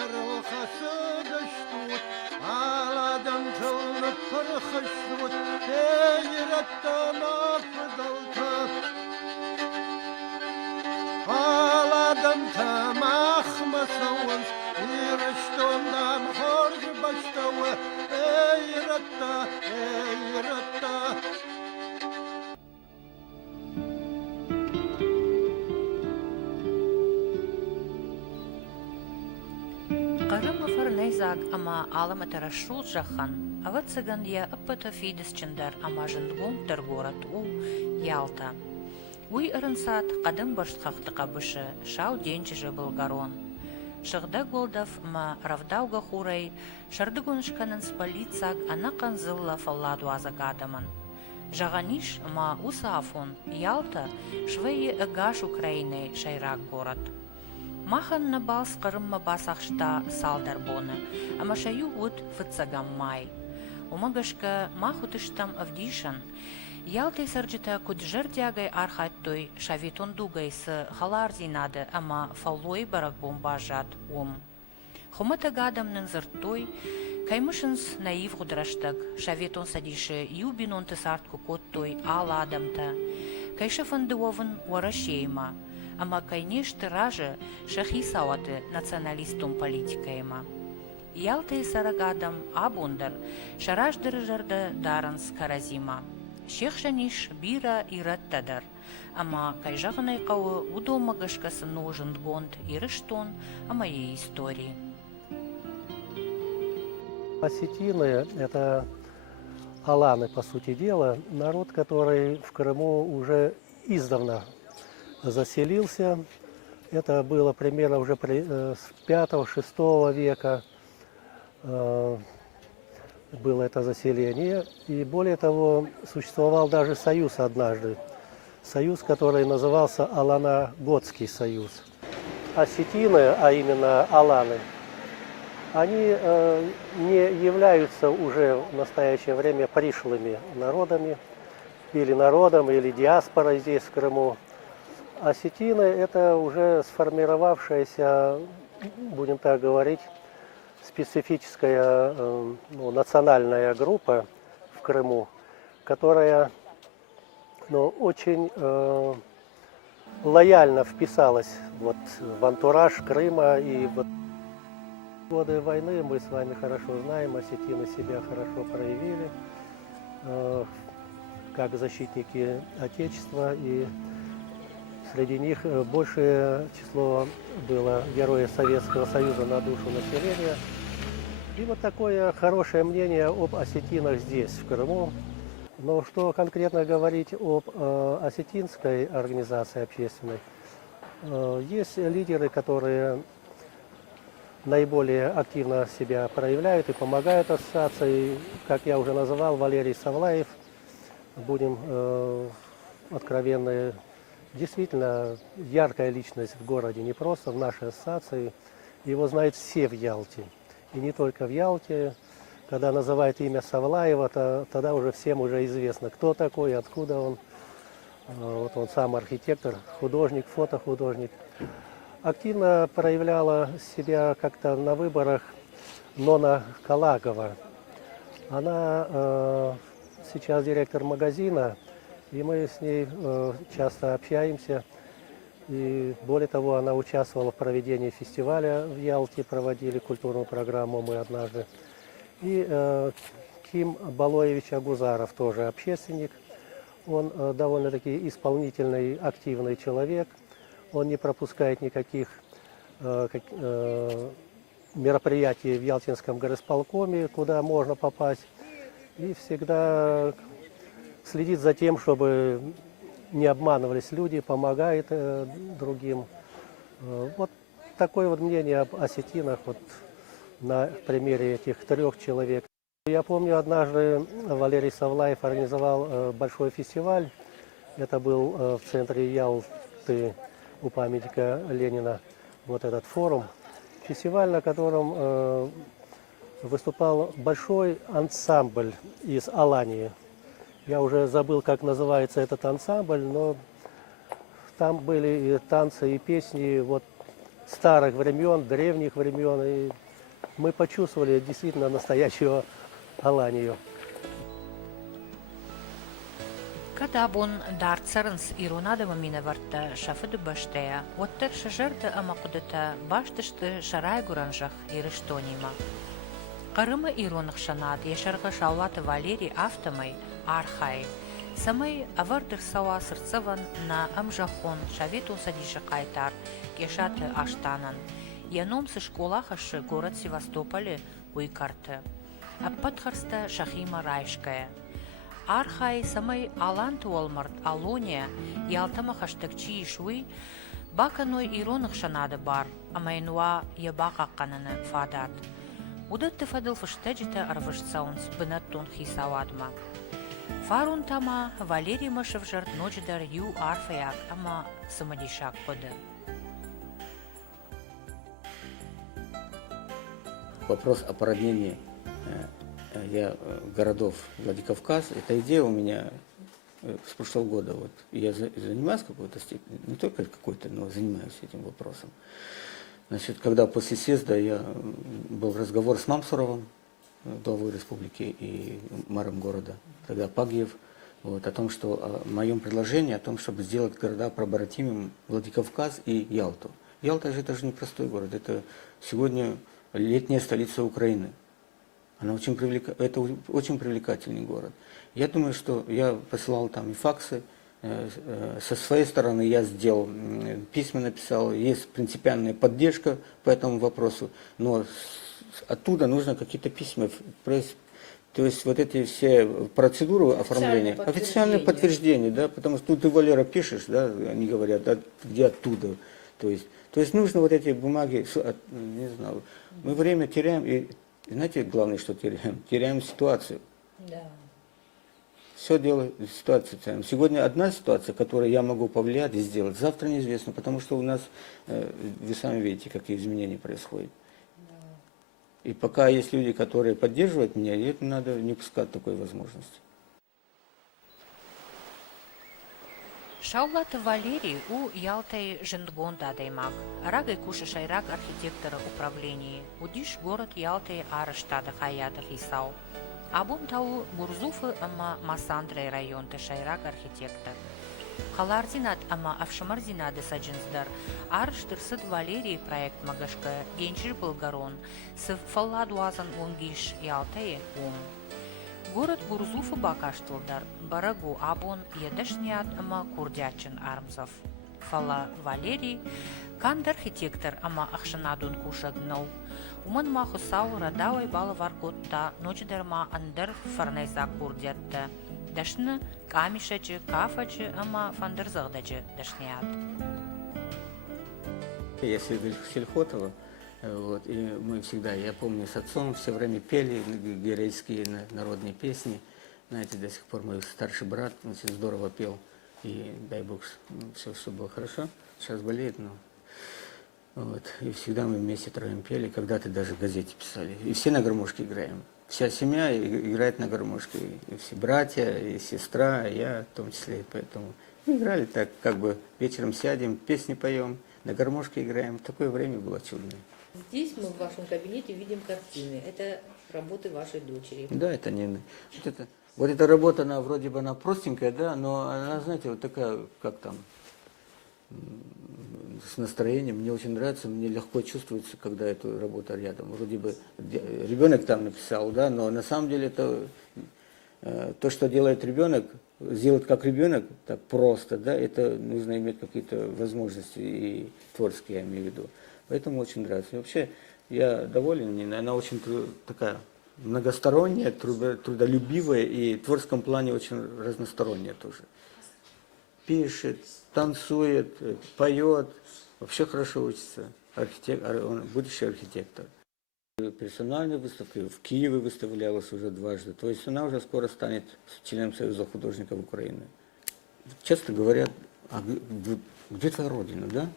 Sarılxası düştü, ağladım tılınıp pırxıştı, Seyrettim afıdıldı. Ağladım tamah mısınız, İriştimden horg baştağı, Eyretta, eyretta. Qarımıfır neyzag ama ağlamatara şul jahan, avıtsıgın ya ıppıtı fidis çindar ama jındgumtır gorat u Ялта. Уй ырынсат қадым башқақты қабышы, шау денчіжі бұлгарон. Шығда голдав ма равдауға хурай, шардыгунышканын спалицаг анақан зылла фалладу азагадамын. Жағаниш ма усафон, Ялта швейі ыгаш Украины шайрак город. Махан на балс қырымма басақшта салдар боны, ама шаю уд фыцагам май. Умагашка махутыштам авдишан, Ялтай сарджита куджердягай архаттой шавитон дугай с халарзинады, ама фаллой барак бомбажат Хумата гадамнын зырттой, каймышынс наив гудраштаг, шаветон садиши юбинон тысартку коттой ала адамта, кайшафандыовын уарашейма, ама кайнеш тыражы шахи сауаты националистум политикайма. Ялтай сарагадам абундар, шараждырыжарды даранс каразима. Шехшаниш бира ираттадар, ама кайжағынай қауы удомагашкасын нужын гонд ирыштон, ама и истории. Осетины – это аланы, по сути дела, народ, который в Крыму уже издавна заселился. Это было примерно уже с 5-6 века было это заселение. И более того, существовал даже союз однажды. Союз, который назывался Алано-Готский союз. Осетины, а именно аланы, они не являются уже в настоящее время пришлыми народами, или народом, или диаспорой здесь, в Крыму. Осетины – это уже сформировавшаяся, будем так говорить, специфическая национальная группа в Крыму, которая очень лояльно вписалась в антураж Крыма. И в годы войны, мы с вами хорошо знаем, осетины себя хорошо проявили как защитники Отечества, и среди них большее число было героев Советского Союза на душу населения. И вот такое хорошее мнение об осетинах здесь, в Крыму. Но что конкретно говорить об осетинской организации общественной? Есть лидеры, которые наиболее активно себя проявляют и помогают ассоциации. Как я уже называл, Валерий Савлаев, будем откровенны, действительно яркая личность в городе, не просто в нашей ассоциации. Его знают все в Ялте. И не только в Ялте. Когда называют имя Савлаева, тогда уже всем уже известно, кто такой, откуда он. Вот он сам архитектор, художник, фотохудожник. Активно проявляла себя как-то на выборах Нона Калагова. Она сейчас директор магазина, и мы с ней часто общаемся. И более того, она участвовала в проведении фестиваля в Ялте, проводили культурную программу мы однажды. И Ким Балоевич Агузаров, тоже общественник. Он довольно-таки исполнительный, активный человек. Он не пропускает никаких мероприятий в Ялтинском горосполкоме, куда можно попасть. И всегда следит за тем, чтобы не обманывались люди, помогает другим. Вот такое вот мнение об осетинах на примере этих 3 человек. Я помню, однажды Валерий Савлаев организовал большой фестиваль. Это был в центре Ялты у памятника Ленина, вот этот форум. Фестиваль, на котором выступал большой ансамбль из Алании. Я уже забыл, как называется этот ансамбль, но там были и танцы, и песни старых времен, древних времен. И мы почувствовали действительно настоящую Аланию. Когда бун дарцарынс иронадама минаварта шафыды баштая, оттер шажарда амакудата баштышты шарай гуранжах ирыштонима. Карыма иронах шанад, яшарга шаулаты Валерий автомай архай. Самай авардыр сауа сырцыван на амжахон шавету садиша кайтар, кешаты аштанан. Яномсы школахашы город Севастополе уйкарты. Аппатхарста Шахима Райшкая. Архай самай аланты олмарт Алония ялтама хаштагчи ишуй баканой иронах шанады бар, амайнуа ябака кананы фадат. Удатты фадыл фыштаджита арвышцаунс бынаттон хисавадма. Фарун тама Валерий Машевжарт ночдар ю арфаяк, ама самадишак поды. Вопрос о породнении городов Владикавказ, эта идея у меня с прошлого года. Вот. Я занимаюсь какой-то степени, не только какой-то, но занимаюсь этим вопросом. Значит, когда после съезда был разговор с Мамсуровым, главой республики, и мэром города, тогда Пагиев, вот, о том, что о моем предложении, о том, чтобы сделать города побратимым Владикавказ и Ялту. Ялта же это же не простой город, это сегодня летняя столица Украины. Это очень привлекательный город. Я думаю, что я посылал там и факсы. Со своей стороны я сделал, письма написал, есть принципиальная поддержка по этому вопросу, но оттуда нужно какие-то письма, то есть вот эти все процедуры оформления, официальное подтверждение, да, потому что ты, Валера, пишешь, да, они говорят, а где оттуда, то есть нужно вот эти бумаги, не знаю, мы время теряем, и знаете, главное, что теряем ситуацию. Да. Все дело ситуации. Сегодня одна ситуация, которую я могу повлиять и сделать, завтра неизвестно, потому что у нас, вы сами видите, какие изменения происходят. Да. И пока есть люди, которые поддерживают меня, и это надо не пускать такой возможности. Шаулаты Валерий у Ялтай жендгонда даймак. Рагай куша шайрак архитектора управления. Удиш город Ялтай араштада хаята хисау. Абун тау Гурзуфы ама Масандрай район те шайрак архитектор. Халардинат ама Авшамардинады саджинздар. Араштырсыд Валерий проект магашка генчир Болгарон. Сыв фалладуазан унгиш Ялтай ум. Город Гурзуфы бакаштылдар, барагу абон едашният ама курдячин армзов. Фала Валерий, канд архитектор ама ахшанадун кушагнал. Уман махусау радавай бала варготта, ночдерма андер фарнайза курдятта. Дашны камишачы, кафачы ама фандерзагдачы дашният. Я Сельхотова. Вот, и мы всегда, я помню, с отцом все время пели геройские народные песни. Знаете, до сих пор мой старший брат очень здорово пел. И дай Бог, все было хорошо. Сейчас болеет, но... Вот, и всегда мы вместе троем пели. Когда-то даже в газете писали. И все на гармошке играем. Вся семья играет на гармошке. И все братья, и сестра, и я в том числе. Поэтому мы играли так, как бы вечером сядем, песни поем, на гармошке играем. Такое время было чудное. Здесь мы в вашем кабинете видим картины. Это работы вашей дочери. Да, это не... Вот эта работа, она вроде бы она простенькая, да, но она, знаете, вот такая, как там, с настроением. Мне очень нравится, мне легко чувствуется, когда эта работа рядом. Вроде бы ребенок там написал, да, но на самом деле это то, что делает ребенок, сделать как ребенок, так просто, да, это нужно иметь какие-то возможности и творческие, я имею в виду. Поэтому очень нравится. И вообще, я доволен, она очень такая многосторонняя, трудолюбивая и в творческом плане очень разносторонняя тоже. Пишет, танцует, поет, вообще хорошо учится. Он будущий архитектор. Персональные выставки в Киеве выставлялась уже дважды. То есть она уже скоро станет членом Союза художников Украины. Часто говорят, а где твоя родина, да?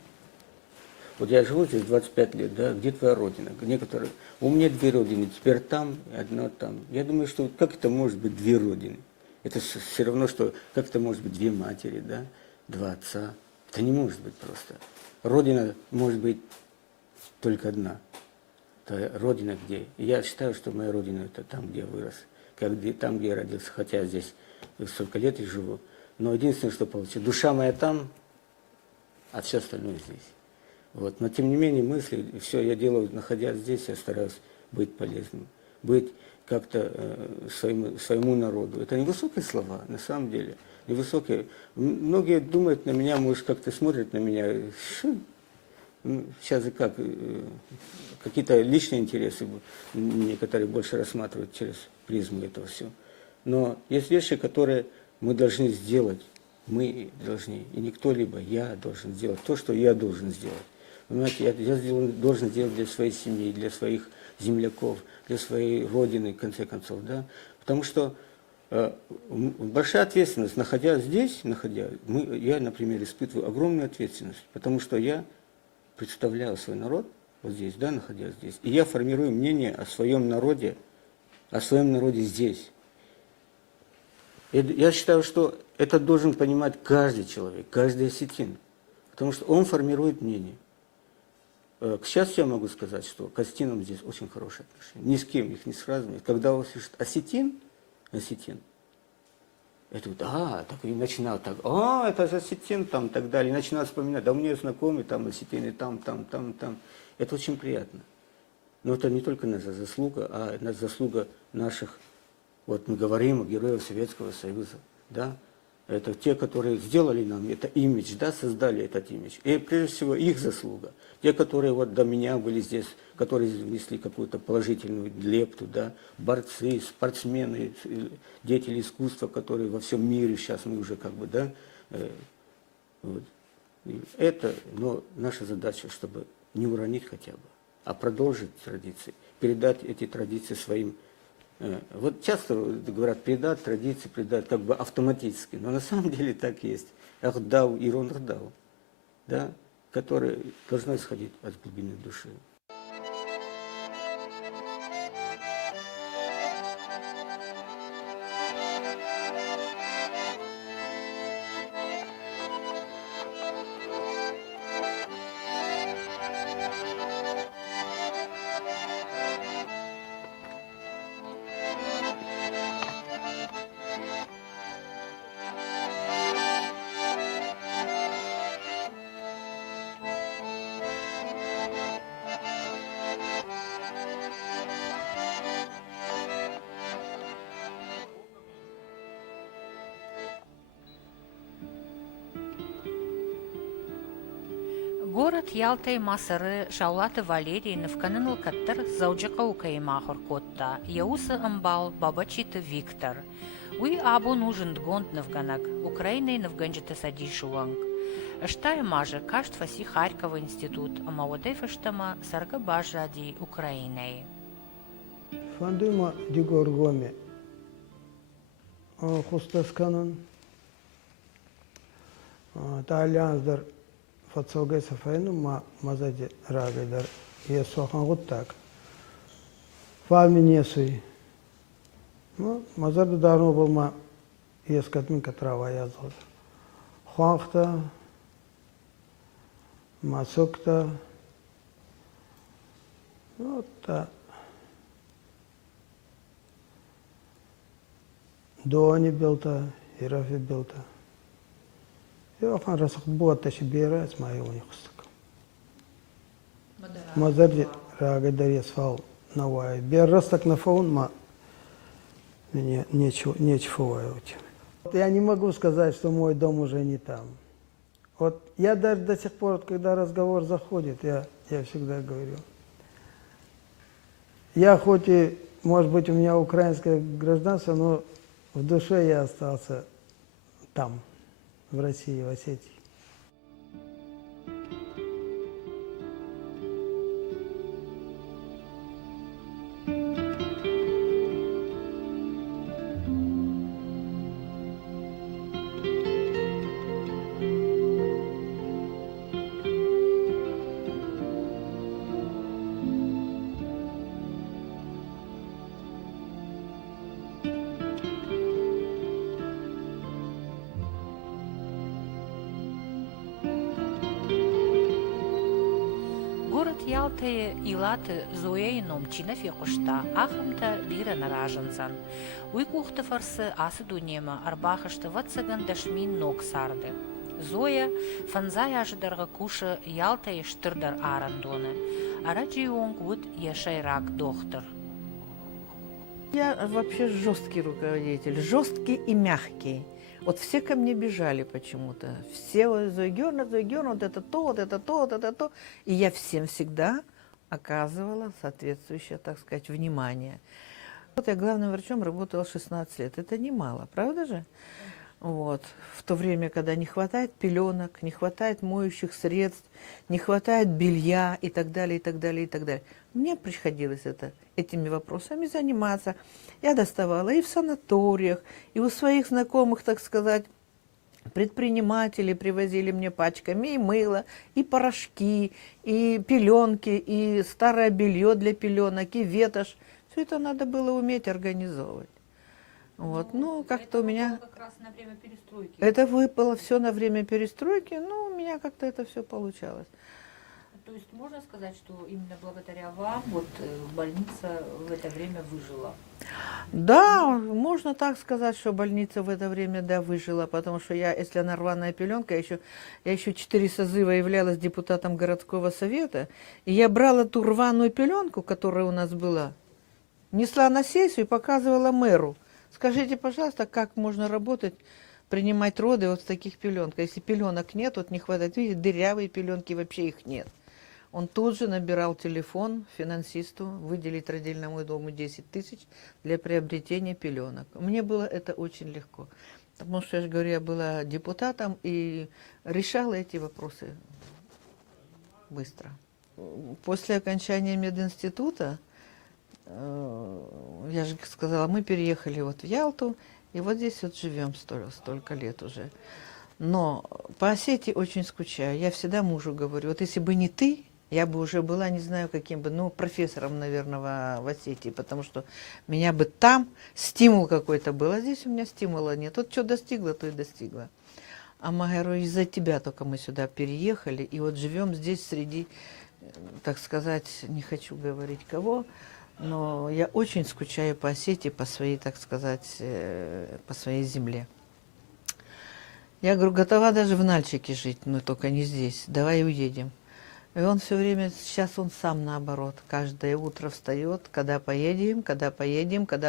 Вот я живу здесь 25 лет, да, где твоя родина? Некоторые, у меня две родины, теперь там, одна там. Я думаю, что как это может быть две родины? Это все равно, что как это может быть две матери, да, два отца. Это не может быть просто. Родина может быть только одна. Это родина где. И я считаю, что моя родина это там, где я вырос, там, где я родился, хотя здесь столько лет и живу. Но единственное, что получилось, душа моя там, а все остальное здесь. Вот. Но тем не менее мысли, все я делаю, находясь здесь, я стараюсь быть полезным, быть как-то своему народу. Это невысокие слова, на самом деле. Невысокие. Многие думают на меня, может, как-то смотрят на меня. Сейчас и как, какие-то личные интересы некоторые больше рассматривают через призму этого всего. Но есть вещи, которые мы должны сделать. Мы должны, и не кто-либо, я должен сделать то, что я должен сделать. Понимаете, должен сделать для своей семьи, для своих земляков, для своей родины, в конце концов, да. Потому что большая ответственность, находясь здесь, я, например, испытываю огромную ответственность, потому что я представляю свой народ вот здесь, да, находясь здесь, и я формирую мнение о своем народе здесь. И я считаю, что это должен понимать каждый человек, каждый осетин, потому что он формирует мнение. К счастью, я могу сказать, что к осетинам здесь очень хорошие отношения. Ни с кем их не сравнивают. Когда услышат осетин, это вот, так и начинают так, это же осетин, там, так далее. И начинают вспоминать, да у меня знакомые, там, осетины, там. Это очень приятно. Но это не только наша заслуга, а это заслуга наших, вот мы говорим о героях Советского Союза, да. Это те, которые сделали нам это имидж, да, создали этот имидж. И прежде всего их заслуга. Те, которые вот до меня были здесь, которые внесли какую-то положительную лепту, да, борцы, спортсмены, деятели искусства, которые во всем мире сейчас мы уже как бы, да, вот. Но наша задача, чтобы не уронить хотя бы, а продолжить традиции, передать эти традиции своим. Вот часто говорят, предать традиции, предать как бы автоматически, но на самом деле так есть. Ахдау и ронхдау, да, которое должно исходить от глубины души. Город Ялтай Масыры Шаулаты Валерий Навканыныл Каттыр Зауджака Укаимахор Котта, Яуса Амбал Бабачита Виктор. Уи Абу нужен Гонт Навганак, Украиной Навганджита Садишуанг. Штай Мажа Кашт Фаси Харькова институт, Амаудей Фаштама Сарга Бажади Украиной. Фандума Дигоргоме Хустасканан Талянсдар Фацогай Сафайну Мазади Рагайдар Есохан Гуттак Фалминесуй Мазарда Дарно Булма Ескатмин Катрава Язгод Хуанхта Масукта вот так. Дони билта, Ирафи билта. Я хан расах буатта шибера с моего нехустак. Мазарди рагадари свал навай. Бер растак на фон ма мне нечего воевать. Я не могу сказать, что мой дом уже не там. Вот я даже до сих пор, когда разговор заходит, я всегда говорю. Я хоть и, может быть, у меня украинское гражданство, но в душе я остался там, в России, в Осетии. Ялте Илаты Зояйном Чинафекушта, Ахамта Бира Наражанцан. Уйкухта фарсы асы дунема, Арбахашты Ватсаган Дашмин Ноксарды. Зоя фанзай ажидарға кушы Ялтай штырдар арандоны. Араджионг вот Яшайрак доктор. Я вообще жесткий руководитель, жесткий и мягкий. Вот все ко мне бежали почему-то. Все вот Зойгерна, вот это то, вот это то, вот это то. И я всем всегда оказывала соответствующее, так сказать, внимание. Вот я главным врачом работала 16 лет. Это немало, правда же? Вот. В то время, когда не хватает пеленок, не хватает моющих средств, не хватает белья и так далее, и так далее, и так далее. Мне приходилось этими вопросами заниматься. Я доставала и в санаториях, и у своих знакомых, так сказать, предприниматели привозили мне пачками и мыло, и порошки, и пеленки, и старое белье для пеленок, и ветошь. Все это надо было уметь организовывать. Вот, ну, как-то у меня... Как раз на время перестройки. Это выпало все на время перестройки, но у меня как-то это все получалось. То есть можно сказать, что именно благодаря вам вот больница в это время выжила? Да, можно так сказать, что больница в это время, да, выжила, потому что я, если она рваная пеленка, я еще 4 созыва являлась депутатом городского совета, и я брала ту рваную пеленку, которая у нас была, несла на сессию и показывала мэру. Скажите, пожалуйста, как можно работать, принимать роды вот в таких пеленках? Если пеленок нет, вот не хватает, видите, дырявые пеленки, вообще их нет. Он тут же набирал телефон финансисту, выделить родильному дому 10 тысяч для приобретения пеленок. Мне было это очень легко, потому что, я же говорю, я была депутатом и решала эти вопросы быстро. После окончания мединститута, я же сказала, мы переехали вот в Ялту, и вот здесь вот живем столько лет уже. Но по Осетии очень скучаю. Я всегда мужу говорю, вот если бы не ты, я бы уже была, не знаю, каким бы, ну, профессором, наверное, в Осетии, потому что меня бы там стимул какой-то был, а здесь у меня стимула нет. Вот что достигла, то и достигла. А Магару, из-за тебя только мы сюда переехали, и вот живем здесь среди, так сказать, не хочу говорить кого, но я очень скучаю по Осетии, по своей, так сказать, по своей земле. Я говорю, готова даже в Нальчике жить, но только не здесь, давай уедем. И он все время, сейчас он сам наоборот, каждое утро встает, когда поедем, когда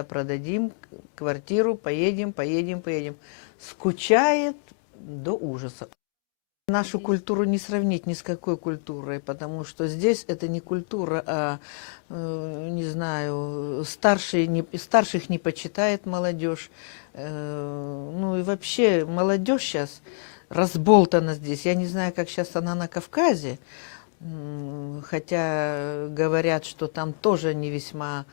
продадим квартиру, поедем. Скучает до ужаса. Нашу культуру не сравнить ни с какой культурой, потому что здесь это не культура, а, не знаю, старших не почитает молодежь. Ну и вообще молодежь сейчас разболтана здесь. Я не знаю, как сейчас она на Кавказе, хотя говорят, что там тоже не весьма,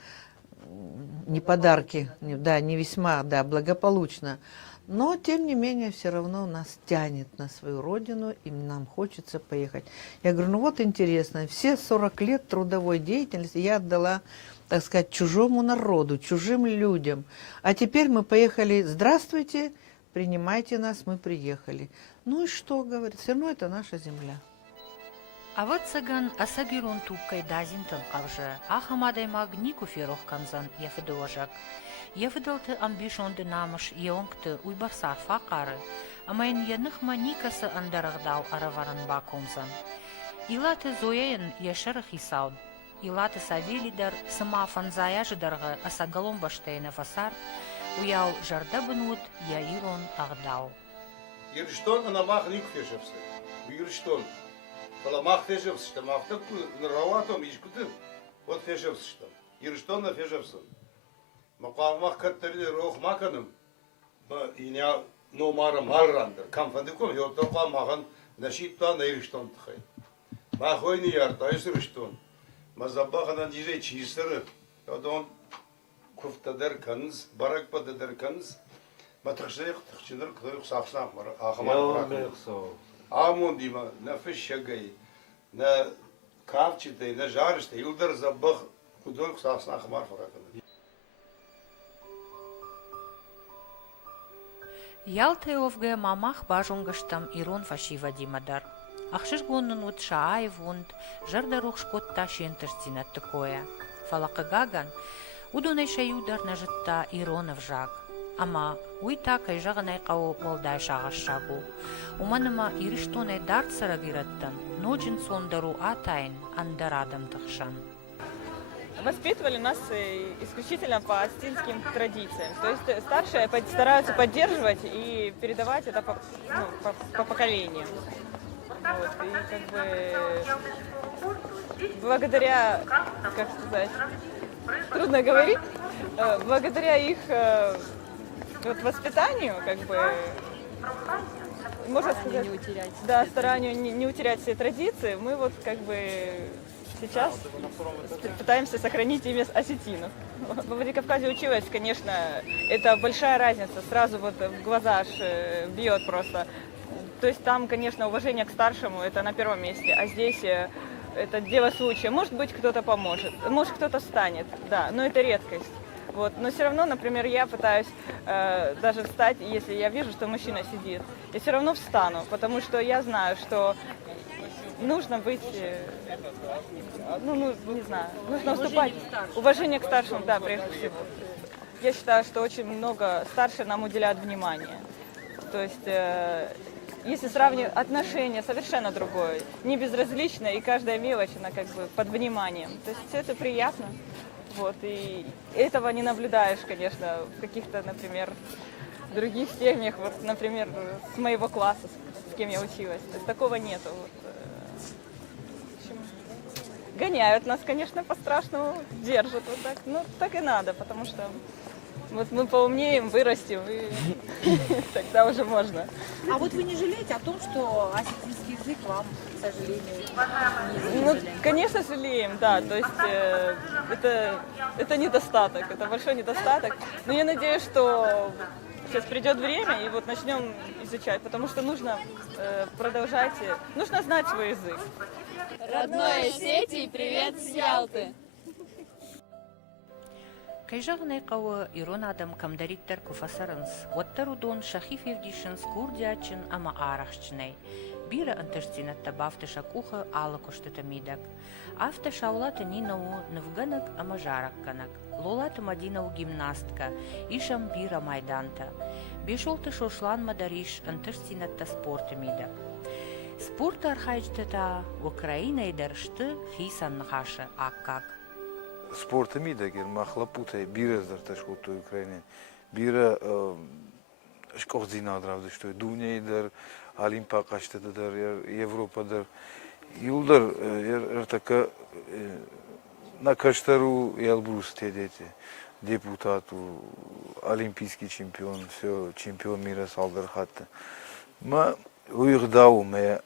не подарки, да, не весьма, да, благополучно. Но, тем не менее, все равно нас тянет на свою родину, и нам хочется поехать. Я говорю, ну вот интересно, все 40 лет трудовой деятельности я отдала, так сказать, чужому народу, чужим людям. А теперь мы поехали, здравствуйте, принимайте нас, мы приехали. Ну и что, говорит, все равно это наша земля. А вот цыган асагирун тупкай дазинтын кавжы, ахамадай магни куферох канзан яфыдожак. Яфыдалты амбишонды намыш еонгты уйбарсар факары, амайын яныхма никасы андарагдау араварын бакомзан. Илаты зояйын яшырых исауд, илаты савелидар сыма фанзаяжыдарғы асагалом баштайны фасар, уяу жардабын уд яирон агдау. Ирштон на мах ник фешевсы. Ирштон. Кола мах фешевсы, что мах так нраватом ишкутын. Вот фешевсы что. Ирштон на фешевсы. Мақамақ кәттірді роқ мақаным, ине номары маррандыр. Камфандыком, йоттоқа маған нашиптан айрыштон тұқай. Мақойны ярта айсырыштон. Мазабақынан дижей чиістірі. Одан күфтадыр кәніз, баракпадыдыр кәніз. Матықшайық тұқшыныр күдірік сапсам бар. Ақыман бұрақын. Амон дейма, на фішшагай, на кавчитай, на жарыштай. Илдар забақ күдірік сапсан ақымар бұрақын. Ялтай овге мамах бажунгыштам ирон фашива димадар. Ахшиш гоннун вот Шааев вунд, жардарух шкотта шентырстина такое. Фалакагаган, удунай шаюдар нажитта Иронов жак. Ама уйта кайжаганай кау волдай шагашшагу. Уманыма ириштонай дарцара гираттан, ноджин сондару атайн андарадам тахшан. Воспитывали нас исключительно по астинским традициям. То есть старшие стараются поддерживать и передавать это по поколениям. Вот. И как бы благодаря, как сказать, трудно говорить, благодаря их вот воспитанию, как бы, можно сказать, да, старанию не утерять все традиции, мы вот как бы сейчас пытаемся сохранить имя осетинов. Во Владикавказе училась, конечно, это большая разница, сразу вот в глаза аж бьет просто. То есть там, конечно, уважение к старшему это на первом месте, а здесь это дело случая. Может быть, кто-то поможет, может, кто-то встанет, да, но это редкость. Вот. Но все равно, например, я пытаюсь даже встать, если я вижу, что мужчина сидит, я все равно встану, потому что я знаю, что нужно быть, не знаю, нужно уступать. Уважение к старшим, да, прежде всего. Я считаю, что очень много старшие нам уделяют внимание. То есть, если сравнивать, отношения совершенно другое, не безразличное, и каждая мелочь, она как бы под вниманием. То есть все это приятно. Вот, и этого не наблюдаешь, конечно, в каких-то, например, других семьях, вот, например, с моего класса, с кем я училась. То есть такого нету. Вот. В общем, гоняют нас, конечно, по-страшному, держат вот так. Ну, так и надо, потому что вот мы поумнеем, вырастем, и тогда уже можно. А вот вы не жалеете о том, что осетинский язык вам, к сожалению, не Ну, конечно, жалеем, да, то есть это недостаток, это большой недостаток. Но я надеюсь, что сейчас придет время и вот начнем изучать, потому что нужно продолжать, нужно знать свой язык. Родной Осетии, привет с Ялты! Кайжагнай кавы Ирон адам камдариттер куфасарынс. Уаттарудон шахиф евдишин скурдиачин ама арахчнай. Бира антырстинатта бафтыша куха алы куштыта мидак. Афта шаулата нинау навганак ама жаракканак. Лолата мадинау гимнастка. Ишам бира майданта. Бешолты шошлан мадариш антырстинатта спорта мидак. Спорта архайчтата Украина и даршты хисан нахаша аккак. Спорта мидагер махлапутай бира зарташкутой Украине бира шкохзина дравды что дунейдер Олимпиакаштадар Европадар юлдар ертака на каштару ялбрус тедете депутату олимпийский чемпион все чемпион мира салдархатта ма уйгдау ме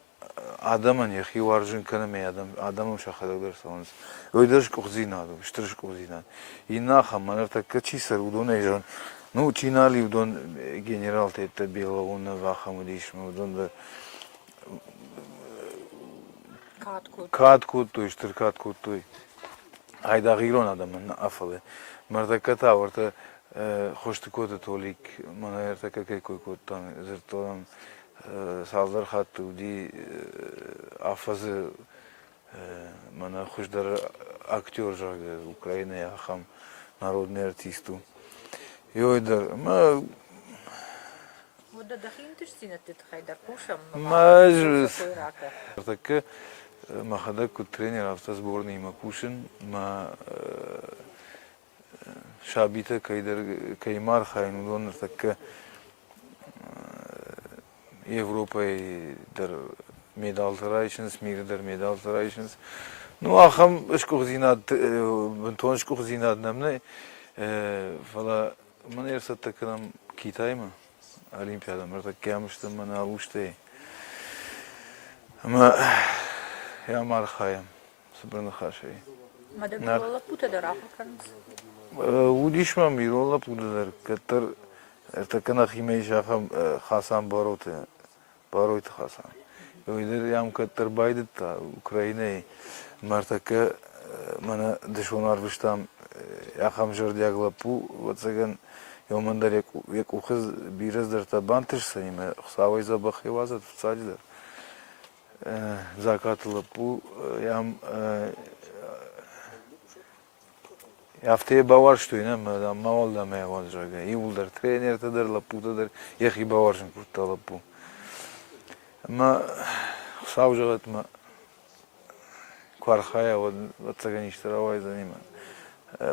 адаман яхи варжин канаме адамам шахадагдар саланс ойдаш кухзинадо штриш кухзинад инаха манарта качисар удонежон ну чинали удон генерал тетта белоуна вахамудишма удон катку то есть катку то айда гирон адаман афале марта ката варта хоштукота толик манарта какой котан зертон салдар хатту ди афазы мана хуждар актер жагы Украины ахам народный артисту йойдар ма Вот да дахин тыштина ты хайдар кушам. мажус так махада ку тренер автосборной макушин ма шабита кайдар каймар хайн донор так Европой дар медал тарайшынс, мир дар медал тарайшынс. Ну, ахам шкухзинад, бентон шкухзинад намне, фала манерса такнам Китайма, Олимпиада, марта кямшта мана уште. Ама я мархаям, субранахашей. Мадабиола пута дарахаканс. Удишма мирола пудадар, катар такана химей шахам хасан бароте. Баройт хасан. Ойдер ям катар байдыта Украина мартака мана дешонар биштам яхам жордяглапу вот саган йомандар як ухыз бираздар табантыш саниме хсавай забахивазат в цадидар. закатыла пу, ям Яфте бавар что ина мавал да ме вон жога. И улдар тренер тадыр лапу тадыр яхи баваршин курта лапу. Ма савжагат ма квархая вот цагаништаравай за нима.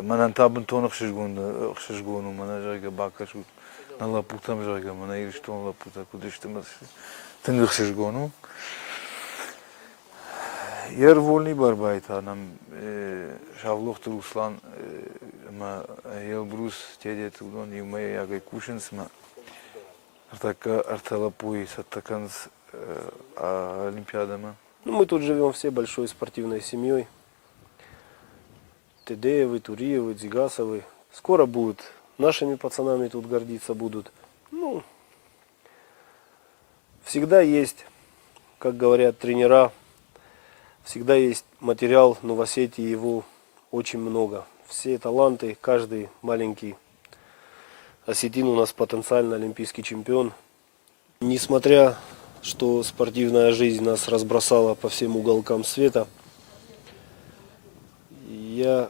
Манан табын тонық шишгону мана жога бакашу на лапу там жога мана ириштон лапу так кудыштымыз тынгых шишгону. Yer volni barbayta nam Şavloxtu Ruslan ma yel Brus tedet udon yumaya yagay kushins ma арталапуи саттаканс Олимпиадама. Ну, мы тут живем все большой спортивной семьей. Тедеевы, Туриевы, Дзигасовы. Скоро будут нашими пацанами тут гордиться будут. Ну, всегда есть, как говорят тренера, всегда есть материал, но в Осетии его очень много. Все таланты, каждый маленький осетин у нас потенциально олимпийский чемпион. Несмотря, что спортивная жизнь нас разбросала по всем уголкам света, я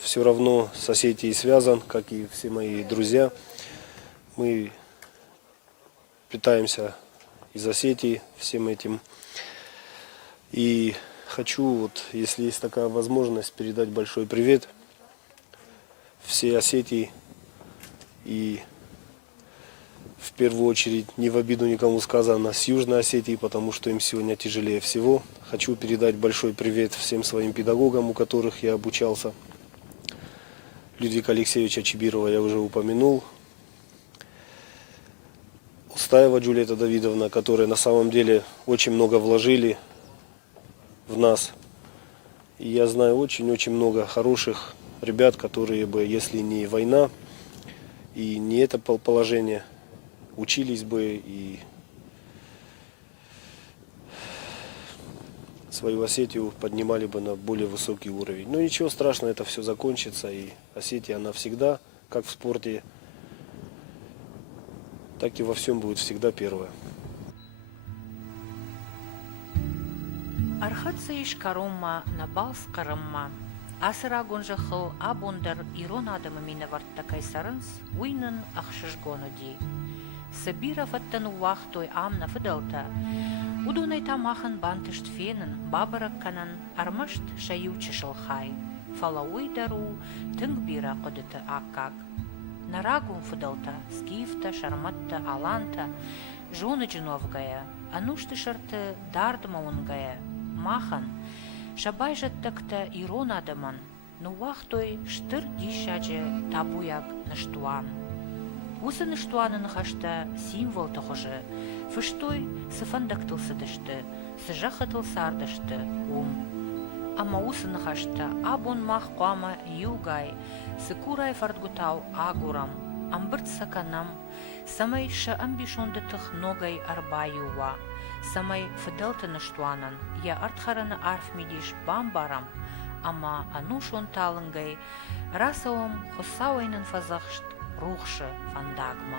все равно с Осетией связан, как и все мои друзья. Мы питаемся из Осетии всем этим. И хочу, вот, если есть такая возможность, передать большой привет всей Осетии. И в первую очередь, не в обиду никому сказано, с Южной Осетии, потому что им сегодня тяжелее всего. Хочу передать большой привет всем своим педагогам, у которых я обучался. Людвига Алексеевича Чибирова я уже упомянул. Устаева Джульетта Давидовна, которые на самом деле очень много вложили в нас. И я знаю очень-очень много хороших ребят, которые бы, если не война и не это положение, учились бы и свою Осетию поднимали бы на более высокий уровень. Но ничего страшного, это все закончится. И Осетия, она всегда, как в спорте, так и во всем будет всегда первая. Архатсыиш карумма набалс карымма. Асыра гонжахыл абондар ирон адымы минаварт такайсарынс уйнын ахшышгону ди. Сабира фаттан уахтой амна фыдалта. Удунай тамахын бантышт фенын, бабаракканан армашт шаючы шылхай. Фалауй дару тынг бира кодыты аккак. Нарагун фыдалта, скифта, шарматта, аланта, жоны джиновгая, анушты шарты дардмаунгая. Махан, шабай жаттакта ирон адыман, ну вахтой штыр дишаджы табуяк наштуан. Усы наштуанын хашта символ тохожы, фыштой сыфандактылсы дышты, сыжахатыл сардышты, Ама усы нахашта абон мах қуама югай, сыкурай фартгутау агурам, амбырт саканам, самай ша амбишондытых ногай арбаюва, самай фыдалты наштуанан, я артхараны арфмидиш бамбарам, ама анушон талынгай, расауам хосауайнын фазахшт рухшы фандагма.